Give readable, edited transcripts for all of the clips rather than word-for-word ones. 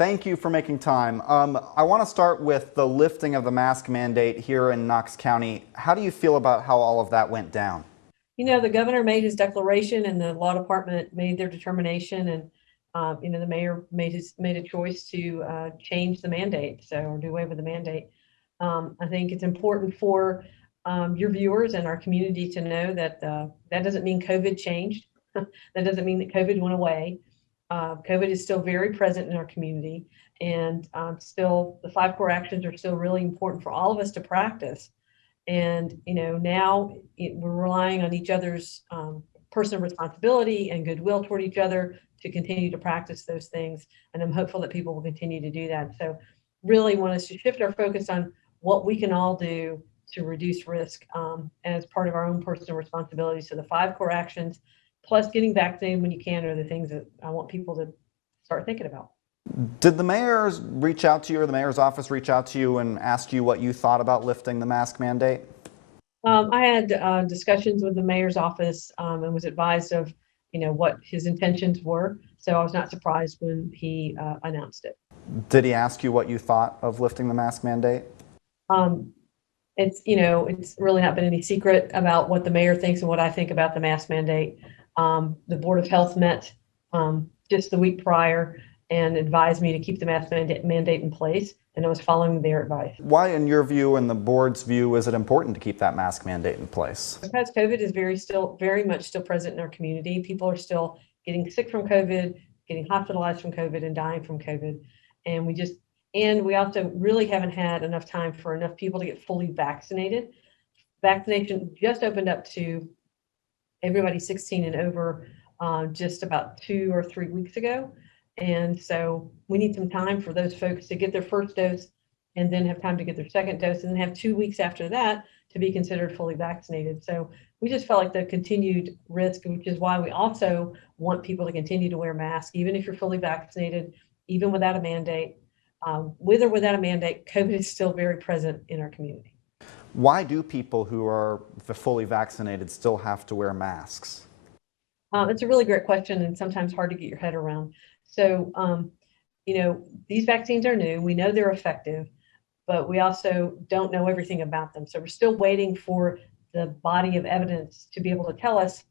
Thank you for making time. I want to start with the lifting of the mask mandate here in Knox County. How do you feel about how all of that went down? The governor made his declaration and the law department made their determination, and the mayor made a choice to change the mandate, or do away with the mandate. I think it's important for your viewers and our community to know that that doesn't mean COVID changed. That doesn't mean that COVID went away. COVID is still very present in our community, and still the 5 core actions are still really important for all of us to practice. And now we're relying on each other's personal responsibility and goodwill toward each other to continue to practice those things. And I'm hopeful that people will continue to do that. So really want us to shift our focus on what we can all do to reduce risk as part of our own personal responsibility. So the 5 core actions, plus getting vaccinated when you can, are the things that I want people to start thinking about. Did the mayor's reach out to you, or the mayor's office reach out to you and ask you what you thought about lifting the mask mandate? I had discussions with the mayor's office and was advised of, what his intentions were. So I was not surprised when he announced it. Did he ask you what you thought of lifting the mask mandate? It's really not been any secret about what the mayor thinks and what I think about the mask mandate. The Board of Health met just the week prior and advised me to keep the mask mandate in place, and I was following their advice. Why, in your view and the board's view, is it important to keep that mask mandate in place? Because COVID is very much still present in our community. People are still getting sick from COVID, getting hospitalized from COVID, and dying from COVID. And we also really haven't had enough time for enough people to get fully vaccinated. Vaccination just opened up to everybody 16 and over just about 2 or 3 weeks ago. And so we need some time for those folks to get their first dose and then have time to get their second dose and then have 2 weeks after that to be considered fully vaccinated. So we just felt like the continued risk, which is why we also want people to continue to wear masks, even if you're fully vaccinated, even without a mandate. With or without a mandate, COVID is still very present in our community. Why do people who are fully vaccinated still have to wear masks? It's a really great question and sometimes hard to get your head around. So, these vaccines are new. We know they're effective, but we also don't know everything about them. So we're still waiting for the body of evidence to be able to tell us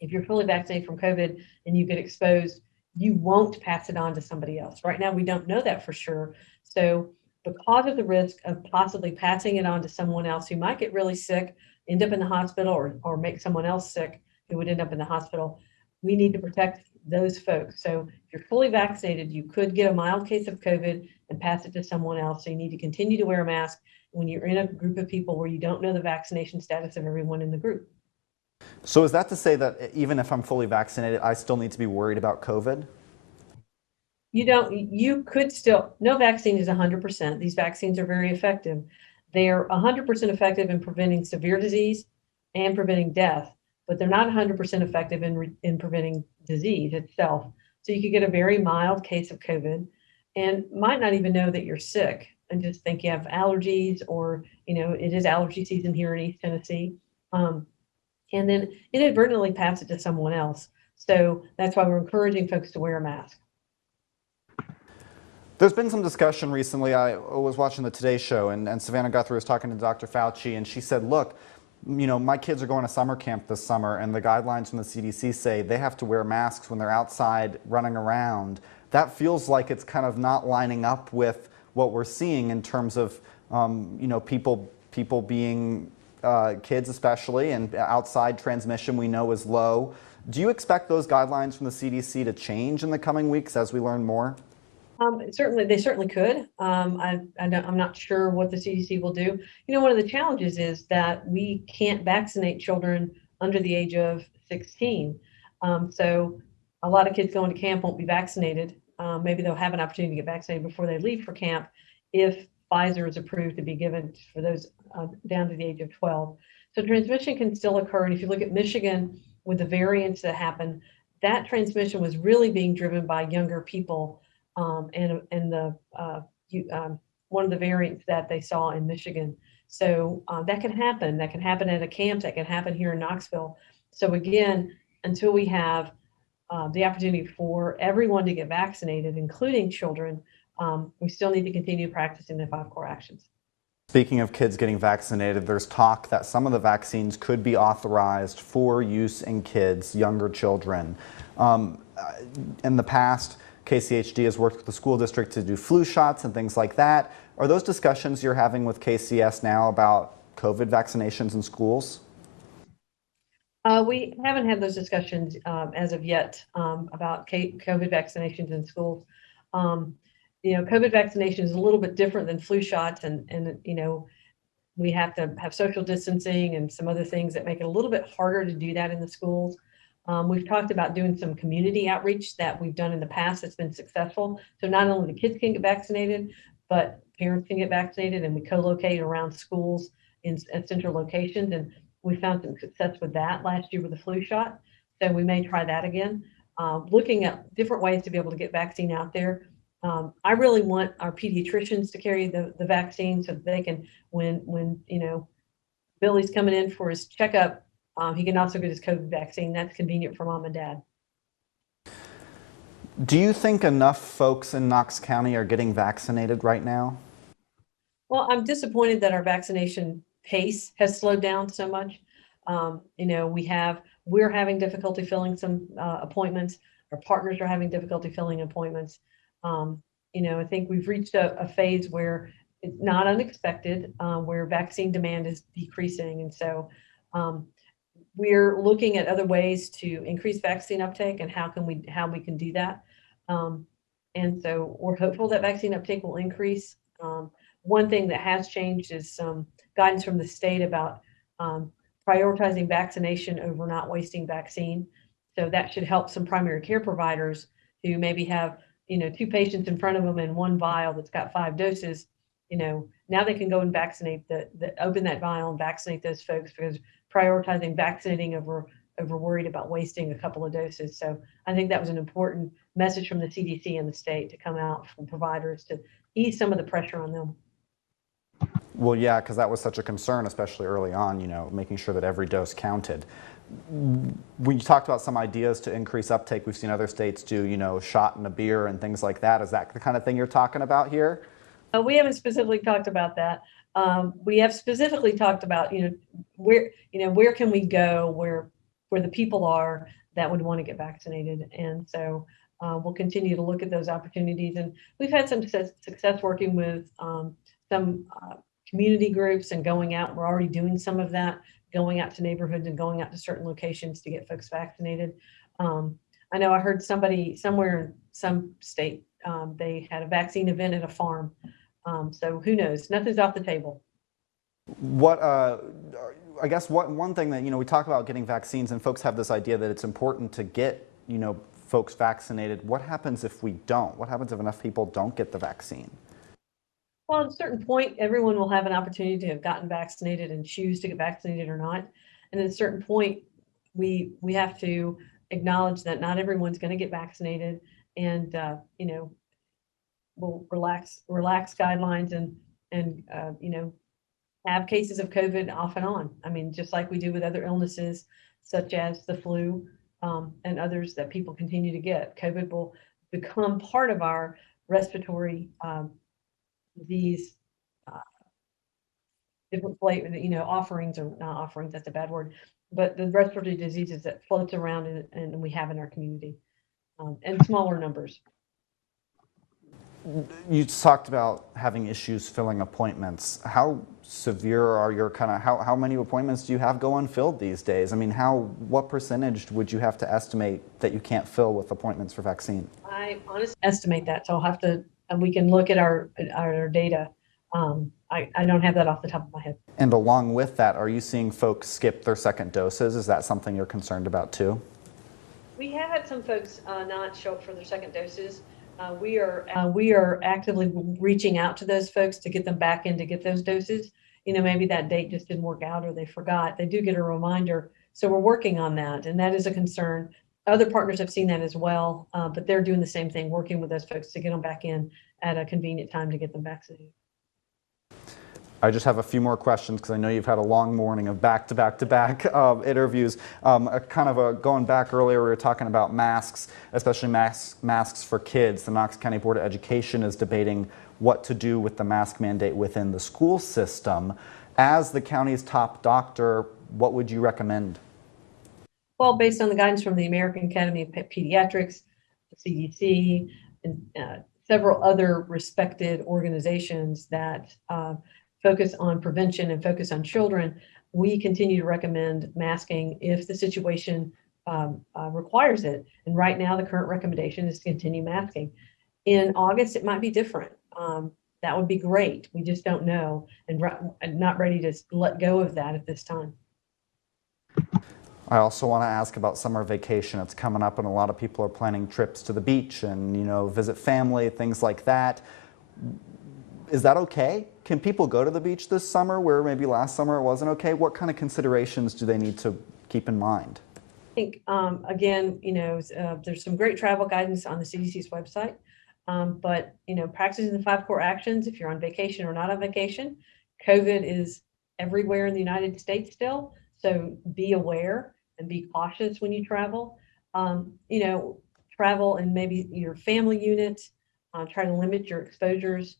if you're fully vaccinated from COVID and you get exposed, you won't pass it on to somebody else. Right now, we don't know that for sure. So because of the risk of possibly passing it on to someone else who might get really sick, end up in the hospital, or make someone else sick who would end up in the hospital, we need to protect those folks. So if you're fully vaccinated, you could get a mild case of COVID and pass it to someone else. So you need to continue to wear a mask when you're in a group of people where you don't know the vaccination status of everyone in the group. So is that to say that even if I'm fully vaccinated, I still need to be worried about COVID? No vaccine is 100%. These vaccines are very effective. They're 100% effective in preventing severe disease and preventing death, but they're not 100% effective in preventing disease itself. So you could get a very mild case of COVID and might not even know that you're sick and just think you have allergies, or, it is allergy season here in East Tennessee. And then inadvertently pass it to someone else. So that's why we're encouraging folks to wear a mask. There's been some discussion recently. I was watching the Today Show, and Savannah Guthrie was talking to Dr. Fauci, and she said, look, my kids are going to summer camp this summer, and the guidelines from the CDC say they have to wear masks when they're outside running around. That feels like it's kind of not lining up with what we're seeing in terms of, people being kids especially, and outside transmission we know is low. Do you expect those guidelines from the CDC to change in the coming weeks as we learn more? They certainly could. I'm not sure what the CDC will do. One of the challenges is that we can't vaccinate children under the age of 16. So a lot of kids going to camp won't be vaccinated. Maybe they'll have an opportunity to get vaccinated before they leave for camp if Pfizer is approved to be given for those down to the age of 12. So transmission can still occur. And if you look at Michigan with the variants that happened, that transmission was really being driven by younger people. And one of the variants that they saw in Michigan. So that can happen. That can happen at a camp. That can happen here in Knoxville. So again, until we have the opportunity for everyone to get vaccinated, including children, we still need to continue practicing the 5 core actions. Speaking of kids getting vaccinated, there's talk that some of the vaccines could be authorized for use in kids, younger children. In the past, KCHD has worked with the school district to do flu shots and things like that. Are those discussions you're having with KCS now about COVID vaccinations in schools? We haven't had those discussions as of yet about COVID vaccinations in schools. COVID vaccination is a little bit different than flu shots, and we have to have social distancing and some other things that make it a little bit harder to do that in the schools. We've talked about doing some community outreach that we've done in the past that's been successful. So not only the kids can get vaccinated, but parents can get vaccinated, and we co-locate around schools at central locations. And we found some success with that last year with the flu shot. So we may try that again, looking at different ways to be able to get vaccine out there. I really want our pediatricians to carry the vaccine so that they can, when Billy's coming in for his checkup, he can also get his COVID vaccine. That's convenient for mom and dad. Do you think enough folks in Knox County are getting vaccinated right now? Well, I'm disappointed that our vaccination pace has slowed down so much. We're having difficulty filling some appointments. Our partners are having difficulty filling appointments. I think we've reached a phase where it's not unexpected, where vaccine demand is decreasing. And so we're looking at other ways to increase vaccine uptake and how we can do that. And so we're hopeful that vaccine uptake will increase. One thing that has changed is some guidance from the state about prioritizing vaccination over not wasting vaccine. So that should help some primary care providers who maybe have 2 patients in front of them and 1 vial that's got 5 doses. Now they can go and vaccinate open that vial and vaccinate those folks, because prioritizing vaccinating over worried about wasting a couple of doses. So I think that was an important message from the CDC and the state to come out from providers to ease some of the pressure on them. Well, yeah, because that was such a concern, especially early on, making sure that every dose counted. When you talked about some ideas to increase uptake, we've seen other states do, shot in a beer and things like that. Is that the kind of thing you're talking about here? We haven't specifically talked about that. We have specifically talked about, where can we go where the people are that would want to get vaccinated. And so we'll continue to look at those opportunities. And we've had some success working with some community groups and going out. We're already doing some of that, going out to neighborhoods and going out to certain locations to get folks vaccinated. I know I heard somebody somewhere in some state, they had a vaccine event at a farm. So who knows? Nothing's off the table. I guess one thing that, we talk about getting vaccines, and folks have this idea that it's important to get, folks vaccinated. What happens if we don't? What happens if enough people don't get the vaccine? Well, at a certain point, everyone will have an opportunity to have gotten vaccinated and choose to get vaccinated or not. And at a certain point, we have to acknowledge that not everyone's going to get vaccinated, and we'll relax guidelines and have cases of COVID off and on. I mean, just like we do with other illnesses, such as the flu and others that people continue to get. COVID will become part of our respiratory disease different flavor, offerings, or not offerings, that's a bad word, but the respiratory diseases that floats around and we have in our community, and smaller numbers. You talked about having issues filling appointments. How severe are your how many appointments do you have go unfilled these days? I mean, what percentage would you have to estimate that you can't fill with appointments for vaccine? I honestly estimate that, so I'll have to, and we can look at our data. I don't have that off the top of my head. And along with that, are you seeing folks skip their second doses? Is that something you're concerned about too? We have had some folks not show up for their second doses. We are actively reaching out to those folks to get them back in to get those doses. Maybe that date just didn't work out or they forgot. They do get a reminder. So we're working on that, and that is a concern. Other partners have seen that as well, but they're doing the same thing, working with those folks to get them back in at a convenient time to get them vaccinated. I just have a few more questions because I know you've had a long morning of back-to-back-to-back interviews. Going back earlier, we were talking about masks, especially masks for kids. The Knox County Board of Education is debating what to do with the mask mandate within the school system. As the county's top doctor, what would you recommend? Well, based on the guidance from the American Academy of Pediatrics, the CDC, and several other respected organizations that focus on prevention and focus on children, we continue to recommend masking if the situation requires it. And right now, the current recommendation is to continue masking. In August, it might be different. That would be great. We just don't know, and not ready to let go of that at this time. I also want to ask about summer vacation. It's coming up and a lot of people are planning trips to the beach and, visit family, things like that. Is that okay? Can people go to the beach this summer where maybe last summer it wasn't okay? What kind of considerations do they need to keep in mind? I think, again, there's some great travel guidance on the CDC's website. But, practicing the 5 core actions, if you're on vacation or not on vacation, COVID is everywhere in the United States still. So be aware and be cautious when you travel. Travel and maybe your family unit, try to limit your exposures,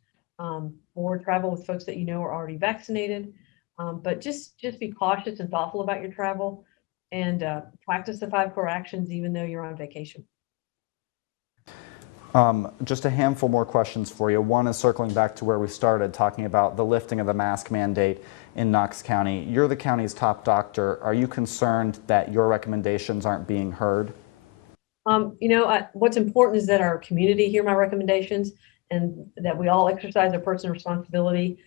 or travel with folks that are already vaccinated. But just be cautious and thoughtful about your travel, and practice the 5 core actions even though you're on vacation. Just a handful more questions for you. One is circling back to where we started, talking about the lifting of the mask mandate in Knox County. You're the county's top doctor. Are you concerned that your recommendations aren't being heard? What's important is that our community hear my recommendations, and that we all exercise our personal responsibility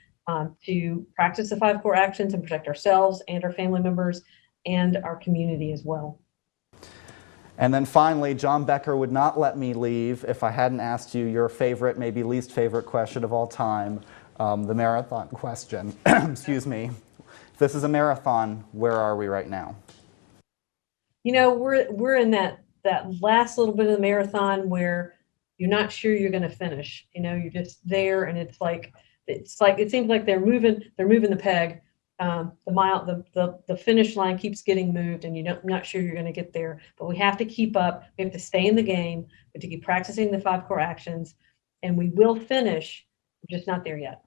to practice the 5 core actions and protect ourselves and our family members and our community as well. And then finally, John Becker would not let me leave if I hadn't asked you your favorite, maybe least favorite question of all time, the marathon question. Excuse me. If this is a marathon, where are we right now? We're in that last little bit of the marathon where you're not sure you're going to finish. You're just there, and it seems like they're moving the peg. The finish line keeps getting moved, and you're not sure you're going to get there. But we have to keep up. We have to stay in the game. We have to keep practicing the 5 core actions, and we will finish. We're just not there yet.